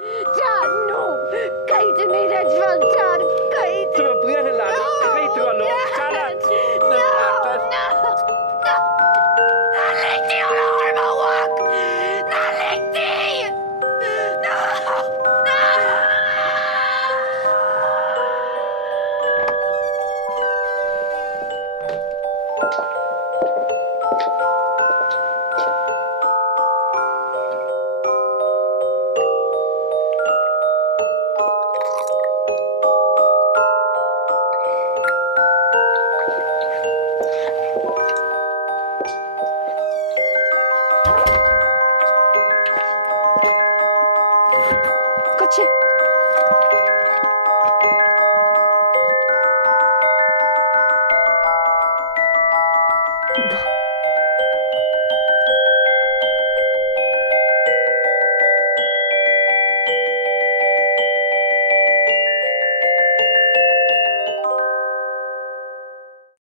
John, no! Kijk er niet eens van, John! Kijk! Ze me brengen laten. Kijk er al op. Charlotte! No! No! No! Dan ligt hij op de armenwak! Dan ligt hij! No! No! Kotje.